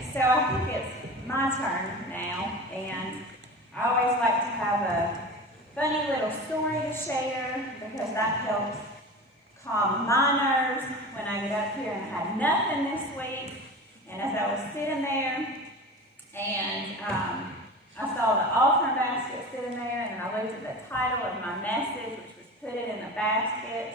So I think it's my turn now, and I always like to have a funny little story to share because that helps calm my nerves when I get up here and had nothing this week. And as I was sitting there, and I saw the offering basket sitting there, and I looked at the title of my message, which was "Put It in the Basket."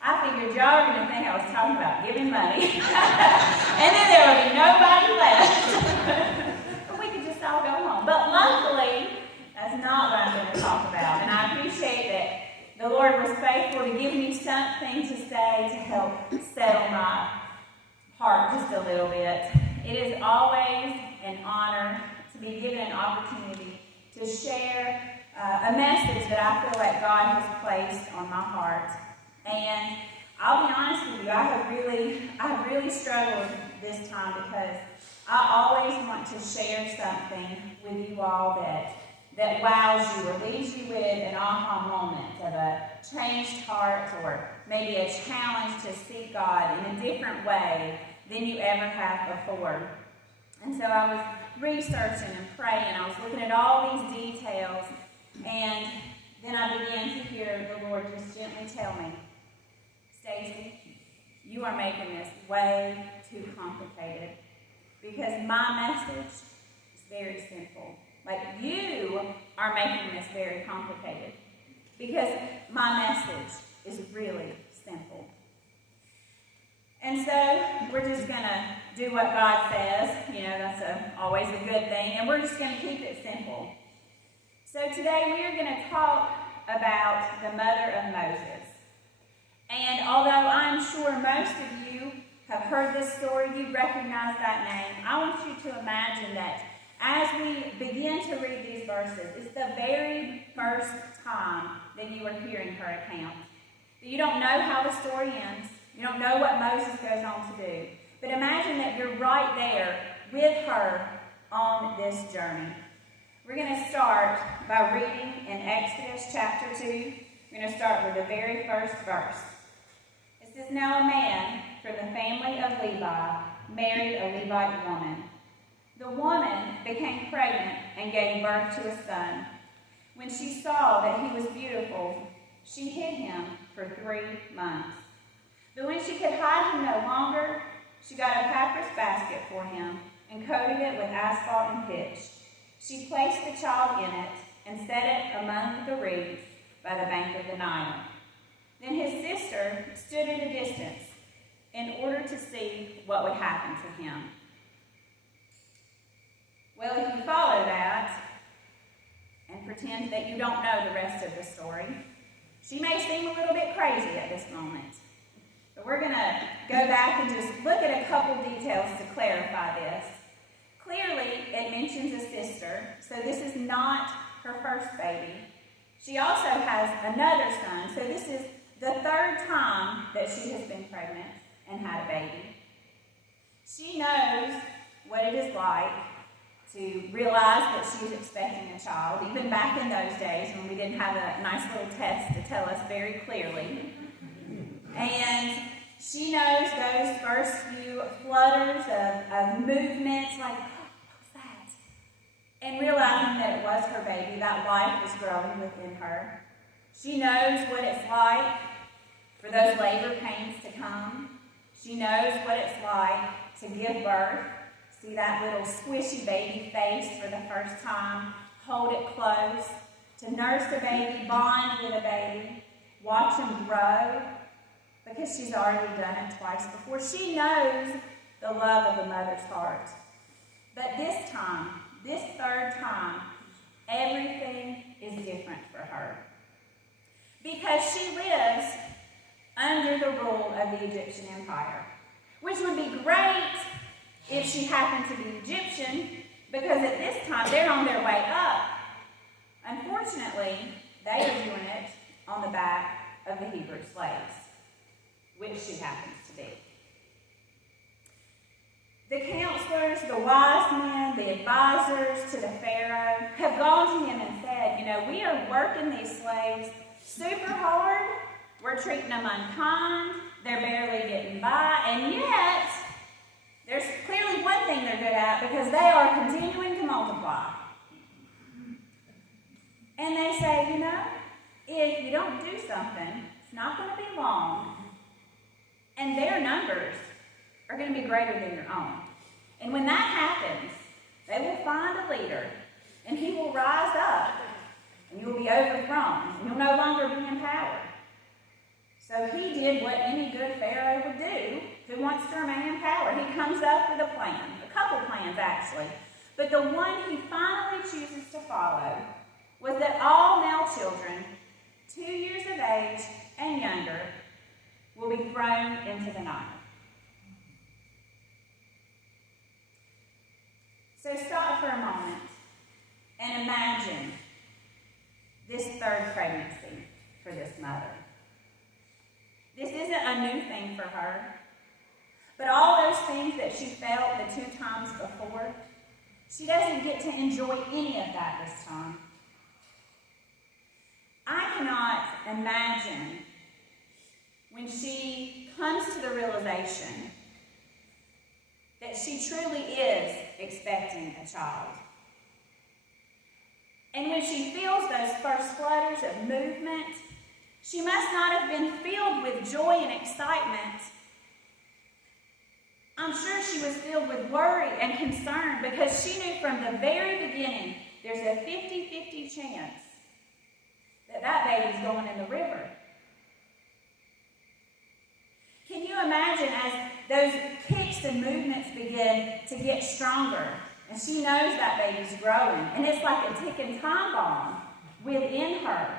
I figured y'all were going to think I was talking about giving money. And then there would be nobody left. But we could just all go home. But luckily, that's not what I'm going to talk about. And I appreciate that the Lord was faithful to give me something to say to help settle my heart just a little bit. It is always an honor to be given an opportunity to share a message that I feel like God has placed on my heart. And I'll be honest with you, I have really struggled this time because I always want to share something with you all that wows you or leaves you with an aha moment of a changed heart or maybe a challenge to seek God in a different way than you ever have before. And so I was researching and praying. I was looking at all these details, and then I began to hear the Lord just gently tell me, "Stacy, you are making this way too complicated because my message is very simple. Like, you are making this very complicated because my message is really simple." And so we're just going to do what God says. You know, that's always a good thing. And we're just going to keep it simple. So today we are going to talk about the mother of Moses. And although I'm sure most of you have heard this story, you recognize that name, I want you to imagine that as we begin to read these verses, it's the very first time that you are hearing her account. You don't know how the story ends. You don't know what Moses goes on to do. But imagine that you're right there with her on this journey. We're going to start by reading in Exodus chapter 2. We're going to start with the very first verse. It says, "Now a man from the family of Levi married a Levite woman. The woman became pregnant and gave birth to a son. When she saw that he was beautiful, she hid him for 3 months. But when she could hide him no longer, she got a papyrus basket for him and coated it with asphalt and pitch. She placed the child in it and set it among the reeds by the bank of the Nile. Then his sister stood at a distance in order to see what would happen to him." Well, if you follow that and pretend that you don't know the rest of the story, she may seem a little bit crazy at this moment. But we're going to go back and just look at a couple details to clarify this. Clearly, it mentions a sister, so this is not her first baby. She also has another son, so this is the third time that she has been pregnant and had a baby. She knows what it is like to realize that she's expecting a child, even back in those days when we didn't have a nice little test to tell us very clearly. And she knows those first few flutters of movements, like, "Oh, what's that?" And realizing that it was her baby, that life was growing within her. She knows what it's like for those labor pains to come. She knows what it's like to give birth, see that little squishy baby face for the first time, hold it close, to nurse a baby, bond with a baby, watch him grow, because she's already done it twice before. She knows the love of a mother's heart. But this time, this third time, everything is different for her. Because she lives under the rule of the Egyptian Empire, which would be great if she happened to be Egyptian, because at this time they're on their way up. Unfortunately, they are doing it on the back of the Hebrew slaves, which she happens to be. The counselors, the wise men, the advisors to the Pharaoh have gone to him and said, "We are working these slaves super hard. We're treating them unkind. They're barely getting by. And yet, there's clearly one thing they're good at, And they say, if you don't do something, it's not going to be long, and their numbers are going to be greater than your own. And when that happens, they will find a leader, and he will rise up, and you will be overthrown, and you'll no longer be in power. So he did what any good Pharaoh would do who wants to remain in power. He comes up with a plan, a couple plans actually, but the one he finally chooses to follow was that all male children 2 years of age and younger will be thrown into the Nile. So stop for a moment and imagine this third pregnancy for this mother. This isn't a new thing for her, but all those things that she felt the 2 times before, she doesn't get to enjoy any of that this time. I cannot imagine when she comes to the realization that she truly is expecting a child. And when she feels those first flutters of movement, she must not have been filled with joy and excitement. I'm sure she was filled with worry and concern because she knew from the very beginning there's a 50-50 chance that baby's going in the river. Can you imagine as those kicks and movements begin to get stronger, and she knows that baby's growing, and it's like a ticking time bomb within her.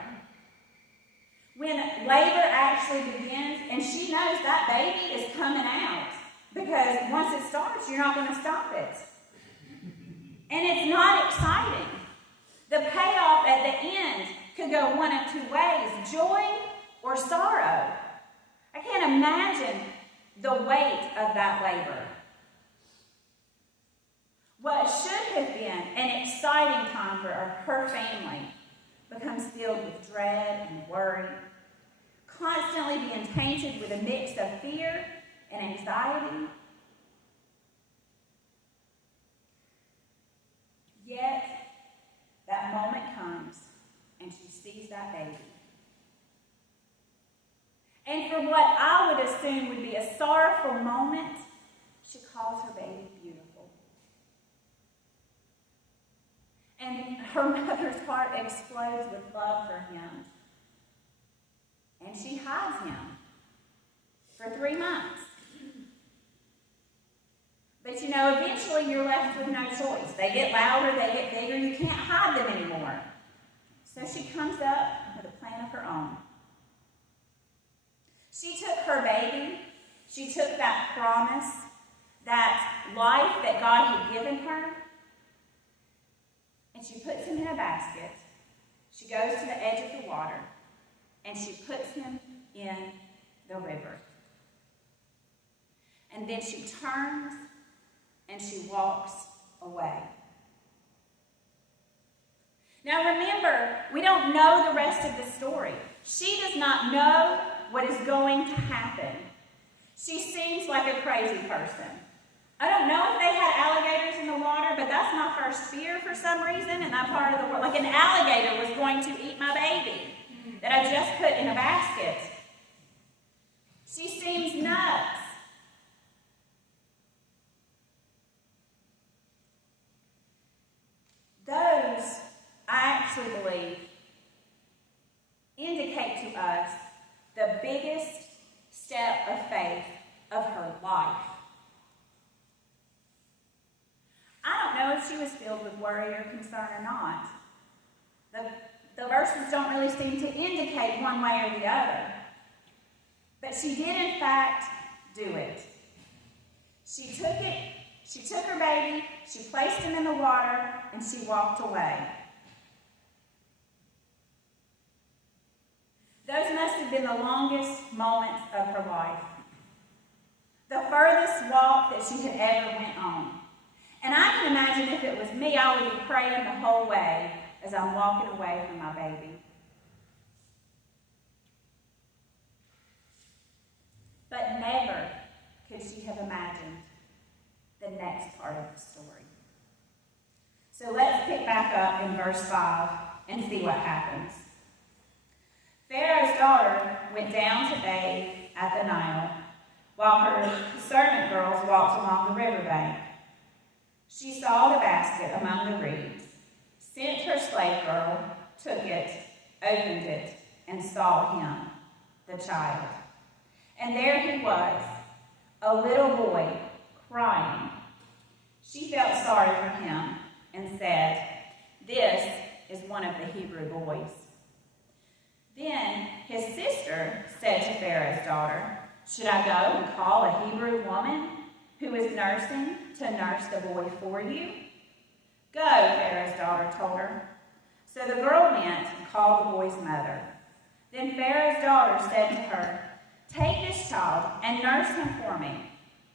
When labor actually begins, and she knows that baby is coming out, because once it starts, you're not going to stop it. And it's not exciting. The payoff at the end could go one of 2 ways, joy or sorrow. I can't imagine the weight of that labor. What should have been an exciting time for her family becomes filled with dread and worry, constantly being tainted with a mix of fear and anxiety. Yet, that moment comes, and she sees that baby. And for what I would assume would be a sorrowful moment, she calls her baby beautiful. And her mother's heart explodes with love for him. And she hides him for 3 months. But eventually you're left with no choice. They get louder, they get bigger, you can't hide them anymore. So she comes up with a plan of her own. She took her baby, she took that promise, that life that God had given her, and she puts him in a basket. She goes to the edge of the water, and she puts him in the river. And then she turns and she walks away. Now remember, we don't know the rest of the story. She does not know what is going to happen. She seems like a crazy person. I don't know if they had alligators in the water, but that's my first fear for some reason in that part of the world. Like an alligator was going to eat my baby that I just put in a basket. She seems nuts. Those, I actually believe, indicate to us the biggest step of faith of her life. I don't know if she was filled with worry or concern or not. The verses don't really seem to indicate one way or the other. But she did, in fact, do it. She took her baby, she placed him in the water, and she walked away. Those must have been the longest moments of her life. The furthest walk that she had ever went on. And I can imagine if it was me, I would be praying the whole way as I'm walking away from my baby. But never could she have imagined the next part of the story. So let's pick back up in verse 5 and see what happens. Pharaoh's daughter went down to bathe at the Nile, while her servant girls walked along the riverbank. She saw the basket among the reeds, sent her slave girl, took it, opened it, and saw him, the child. And there he was, a little boy, crying. She felt sorry for him and said, "This is one of the Hebrew boys." Then his sister said to Pharaoh's daughter, "Should I go and call a Hebrew woman who is nursing to nurse the boy for you?" "Go," Pharaoh's daughter told her. So the girl went and called the boy's mother. Then Pharaoh's daughter said to her, "Take this child and nurse him for me,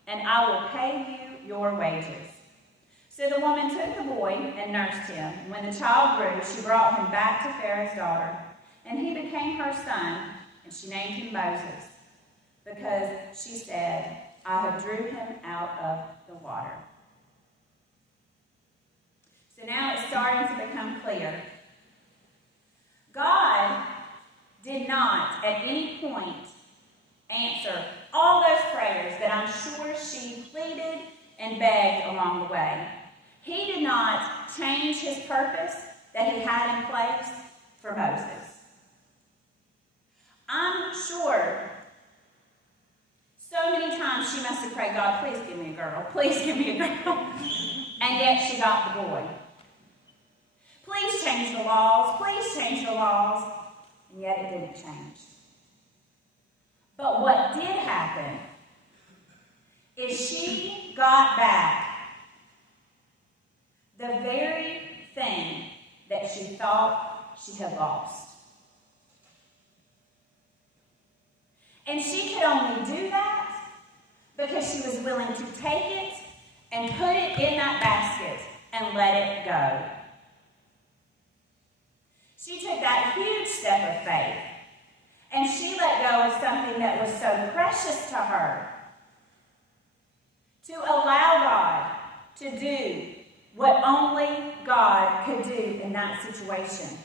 and I will pay you your wages." So the woman took the boy and nursed him. When the child grew, she brought him back to Pharaoh's daughter, and he became her son, and she named him Moses, because she said, "I have drew him out of the water." So now it's starting to become clear. God did not at any point answer all those prayers that I'm sure she pleaded and begged along the way. He did not change his purpose that he had in place for Moses. I'm sure so many times she must have prayed, "God, please give me a girl. Please give me a girl." And yet she got the boy. Please change the laws. Please change the laws. And yet it didn't change. But what did happen is she got back the very thing that she thought she had lost. And she could only do that because she was willing to take it and put it in that basket and let it go. She took that huge step of faith, and she let go of something that was so precious to her to allow God to do what only God could do in that situation.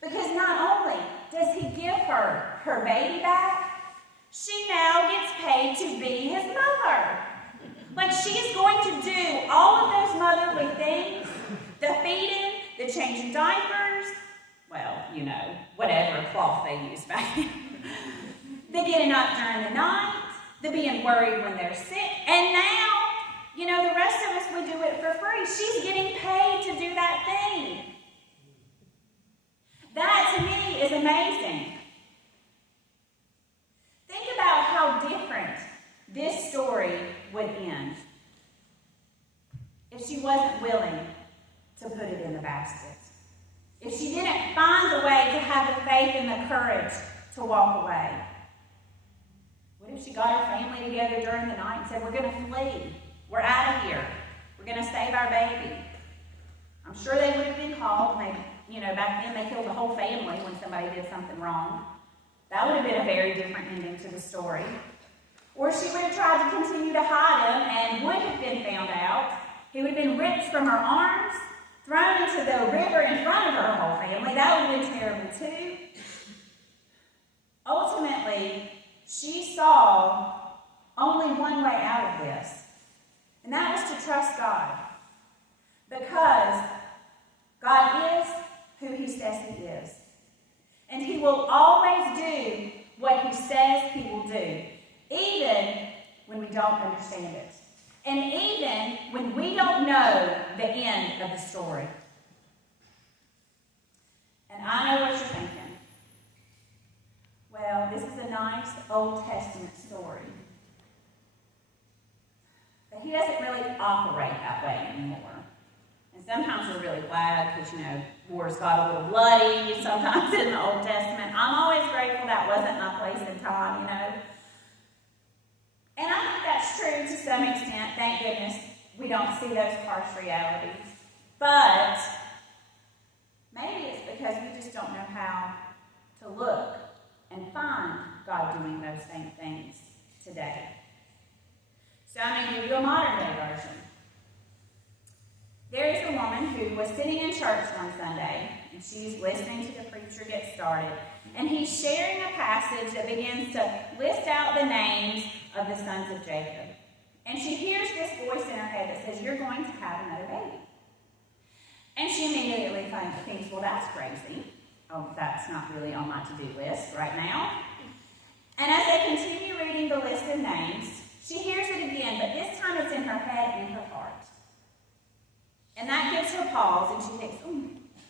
Because not only does he give her her baby back, she now gets paid to be his mother. Like, she is going to do all of those motherly things, the feeding, the changing diapers, well, you know, whatever cloth they use back then. The getting up during the night, the being worried when they're sick, and now, you know, the rest of us, we do it for free. She's getting paid to do that thing. That, to me, is amazing. Think about how different this story would end if she wasn't willing to put it in the basket. If she didn't find a way to have the faith and the courage to walk away. What if she got her family together during the night and said, "We're going to flee. We're out of here. We're going to save our baby"? I'm sure they would have been called. Maybe, you know, back then they killed the whole family when somebody did something wrong. That would have been a very different ending to the story. Or she would have tried to continue to hide him and would have been found out. He would have been ripped from her arms, thrown into the river in front of her whole family. That would have been terrible too. Ultimately, she saw only one way out of this, and that was to trust God. Because God is who he says he is. And he will always do what he says he will do, even when we don't understand it. And even when we don't know the end of the story. And I know what you're thinking. Well, this is a nice Old Testament story. But he doesn't really operate that way anymore. And sometimes we're really glad because, you know, wars got a little bloody sometimes in the Old Testament. I'm always grateful that wasn't my place and time, you know. And I think that's true to some extent. Thank goodness we don't see those harsh realities. But maybe it's because we just don't know how to look and find God doing those same things today. So I'm going to give you a modern day version. There is a woman who who was sitting in church one Sunday, and she's listening to the preacher get started, and he's sharing a passage that begins to list out the names of the sons of Jacob. And she hears this voice in her head that says, "You're going to have another baby." And she immediately thinks, well, that's crazy. Oh, that's not really on my to-do list right now. And as they continue reading the list of names, she hears it again, but this time it's in her head and in her heart. And that gives her pause, and she thinks,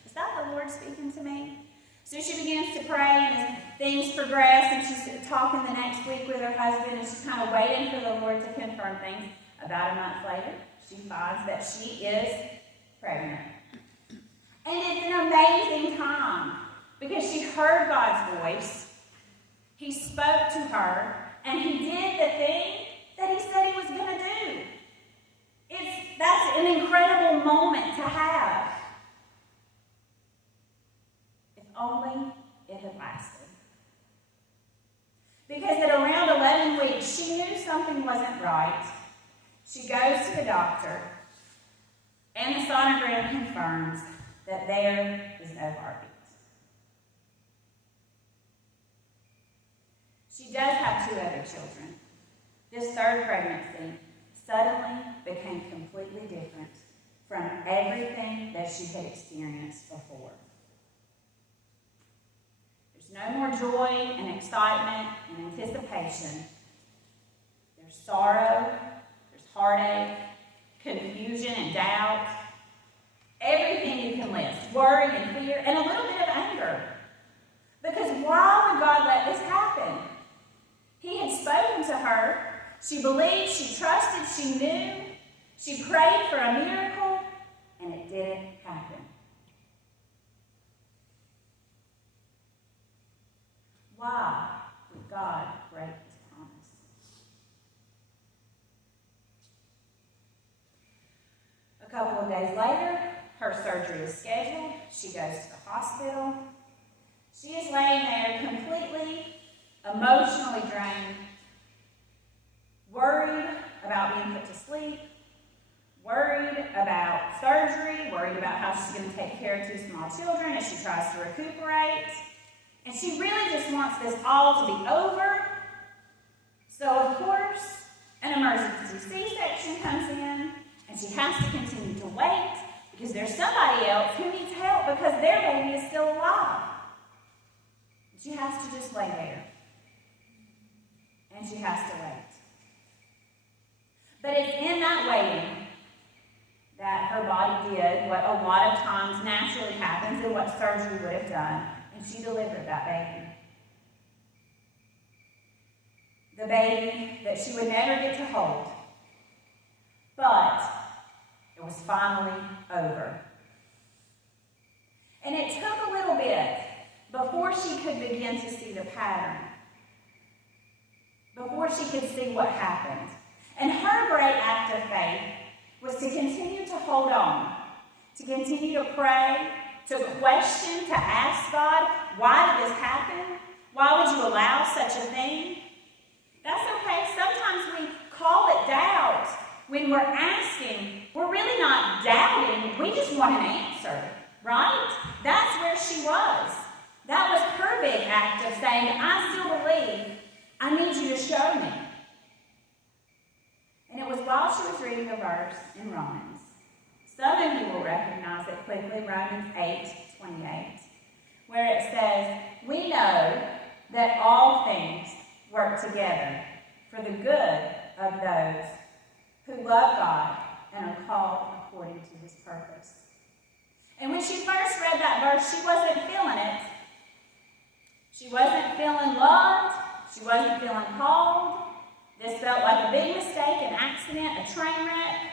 is that the Lord speaking to me? So she begins to pray, and as things progress, and she's talking the next week with her husband, and she's kind of waiting for the Lord to confirm things. About a month later, she finds that she is pregnant. And it's an amazing time, because she heard God's voice. He spoke to her, and he did the thing that he said he was going to do. That's an incredible moment to have. If only it had lasted. Because at around 11 weeks, she knew something wasn't right. She goes to the doctor, and the sonogram confirms that there is no heartbeat. She does have 2 other children. This third pregnancy suddenly became completely different from everything that she had experienced before. There's no more joy and excitement and anticipation. There's sorrow, there's heartache, confusion and doubt, everything you can list, worry and fear, and a little bit of anger. Because why would God let this happen? He had spoken to her. She believed, she trusted, she knew. She prayed for a miracle, and it didn't happen. Why would God break his promise? A couple of days later, her surgery is scheduled. She goes to the hospital. She is laying there completely emotionally drained, worried about being put to sleep, worried about surgery, worried about how she's going to take care of 2 small children as she tries to recuperate. And she really just wants this all to be over. So, of course, an emergency C-section comes in, and she has to continue to wait because there's somebody else who needs help because their baby is still alive. She has to just lay there. And she has to wait. But it's in that waiting that her body did what a lot of times naturally happens and what surgery would have done, and she delivered that baby. The baby that she would never get to hold. But it was finally over. And it took a little bit before she could begin to see the pattern. Before she could see what happened. And her great act of faith was to continue to hold on, to continue to pray, to question, to ask God, why did this happen? Why would you allow such a thing? That's okay. Sometimes we call it doubt when we're asking. We're really not doubting. We just want an answer, right? That's where she was. That was her big act of saying, I still believe. I need you to show me. And it was while she was reading a verse in Romans. Some of you will recognize it quickly, Romans 8:28, where it says, we know that all things work together for the good of those who love God and are called according to his purpose. And when she first read that verse, she wasn't feeling it. She wasn't feeling loved. She wasn't feeling called. This felt like a big mistake, an accident, a train wreck.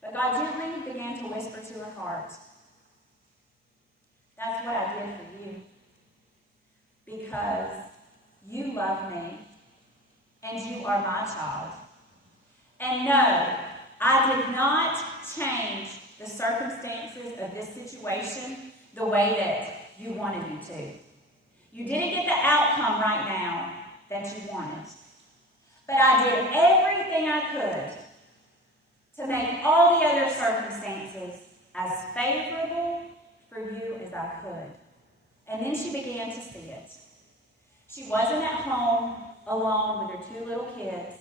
But God gently began to whisper to her heart, that's what I did for you. Because you love me, and you are my child. And no, I did not change the circumstances of this situation the way that you wanted me to. You didn't get the outcome right now that you wanted. But I did everything I could to make all the other circumstances as favorable for you as I could. And then she began to see it. She wasn't at home alone with her 2 little kids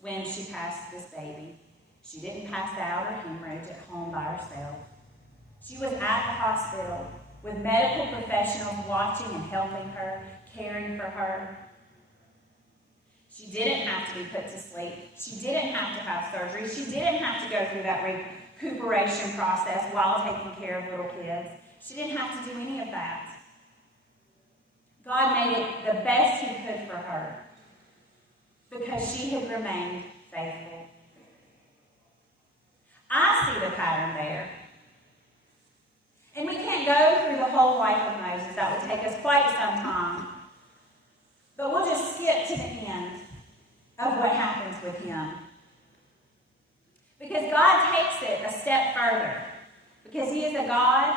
when she passed this baby. She didn't pass out or hemorrhage at home by herself. She was at the hospital with medical professionals watching and helping her, caring for her. She didn't have to be put to sleep. She didn't have to have surgery. She didn't have to go through that recuperation process while taking care of little kids. She didn't have to do any of that. God made it the best He could for her because she had remained faithful. I see the pattern there. And we can't go through the whole life of Moses. That would take us quite some time. But we'll just skip to the end of what happens with him. Because God takes it a step further. Because He is a God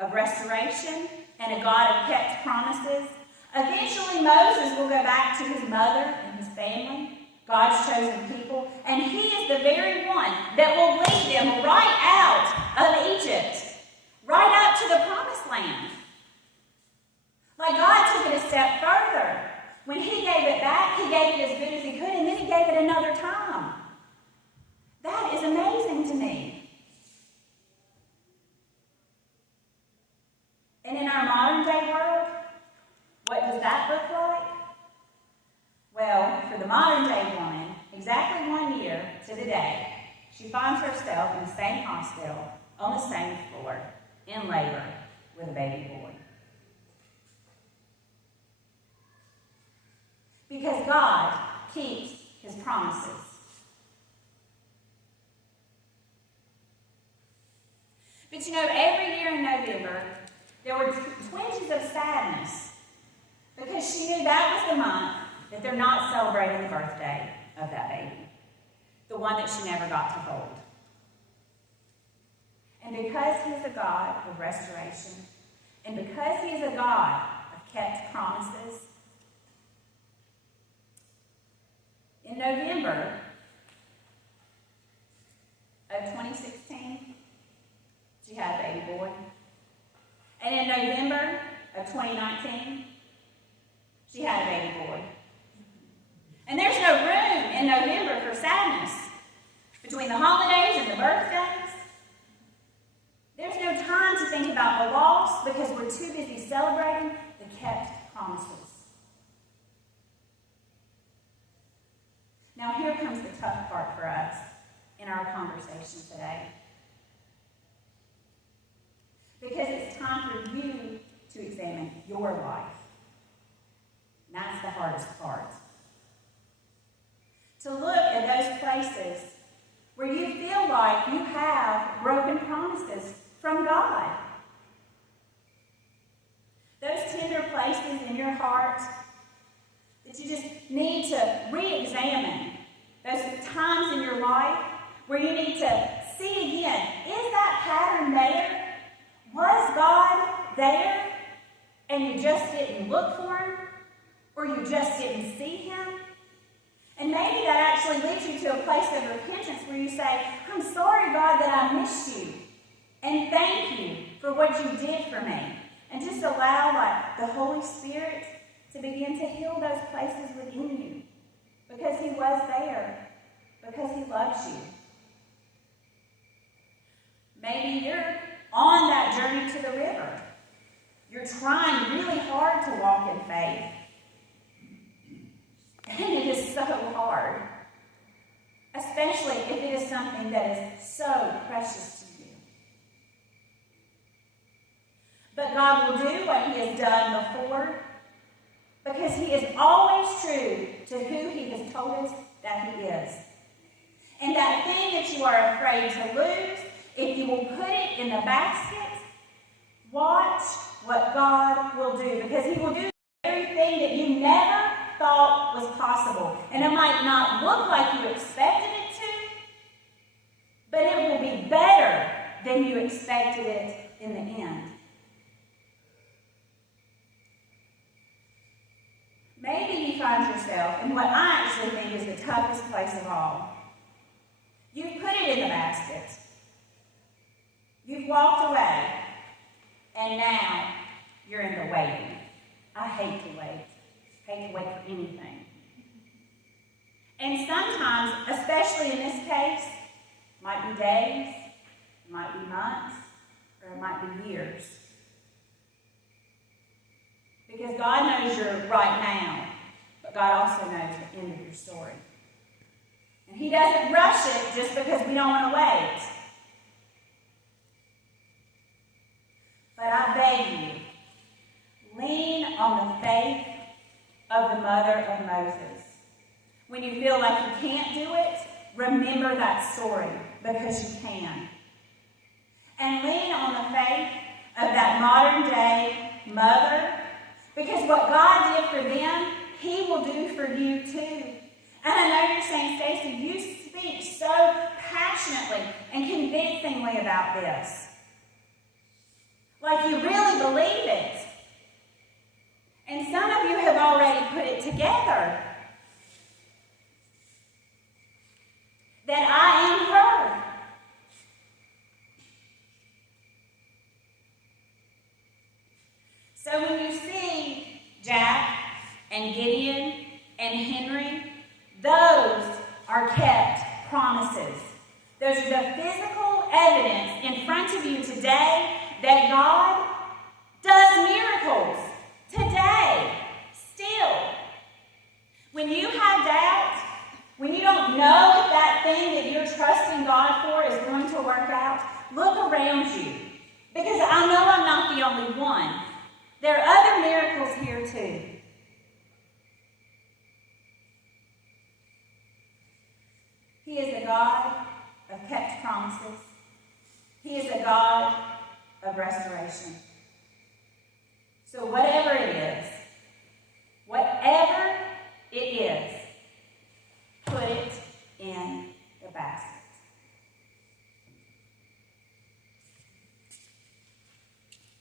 of restoration and a God of kept promises. Eventually Moses will go back to his mother and his family, God's chosen people, and he is the very one that will lead them right out of Egypt, right up to the promised land. Like God took it a step further. When He gave it back, He gave it as good as He could, and then He gave it another time. That is amazing to me. And in our modern day world, what does that look like? Well, for the modern day woman, exactly 1 year to the day, she finds herself in the same hospital, on the same floor, in labor, with a baby boy. Because God keeps His promises. But you know, every year in November, there were twinges of sadness because she knew that was the month that they're not celebrating the birthday of that baby, the one that she never got to hold. And because He is a God of restoration, and because He is a God of kept promises, in November of 2016, she had a baby boy. And in November of 2019, she had a baby boy. And there's no room in November for sadness. Between the holidays and the birthdays, there's no time to think about the loss because we're too busy celebrating the kept promises. Now here comes the tough part for us in our conversation today. Because it's time for you to examine your life. And that's the hardest part. To look at those places where you feel like you have broken promises from God. Those tender places in your heart that you just need to re-examine. Those times in your life where you need to see again, is that pattern there? Was God there and you just didn't look for Him? Or you just didn't see Him? And maybe that actually leads you to a place of repentance where you say, I'm sorry, God, that I missed you. And thank you for what you did for me. And just allow the Holy Spirit to begin to heal those places within you. Because He was there. Because He loves you. Maybe you're on that journey to the river. You're trying really hard to walk in faith. And it is so hard. Especially if it is something that is so precious to you. But God will do what He has done before because He is always true to who He has told us that He is. And that thing that you are afraid to lose, if you will put it in the basket, watch what God will do. Because He will do everything that you never thought was possible. And it might not look like you expected it to, but it will be better than you expected it in the end. Maybe you find yourself in what I actually think is the toughest place of all. You've put it in the basket. You've walked away, and now you're in the waiting. I hate to wait. I hate to wait for anything. And sometimes, especially in this case, it might be days, it might be months, or it might be years. Because God knows your right now, but God also knows the end of your story. And He doesn't rush it just because we don't want to wait. But I beg you, lean on the faith of the mother of Moses. When you feel like you can't do it, remember that story, because you can. And lean on the faith of that modern day mother, because what God did for them, He will do for you too. And I know you're saying, Stacy, you speak so passionately and convincingly about this. Like you really believe it. And some of you have already put it together. That I am her. So when you see Jack and Gideon and Henry, those are kept promises. Those are the physical evidence in front of you today that God does miracles today, still. When you have doubt, when you don't know if that thing that you're trusting God for is going to work out, look around you. Because I know I'm not the only one. There are other miracles here too. He is a God of kept promises. He is a God of restoration. So whatever it is, whatever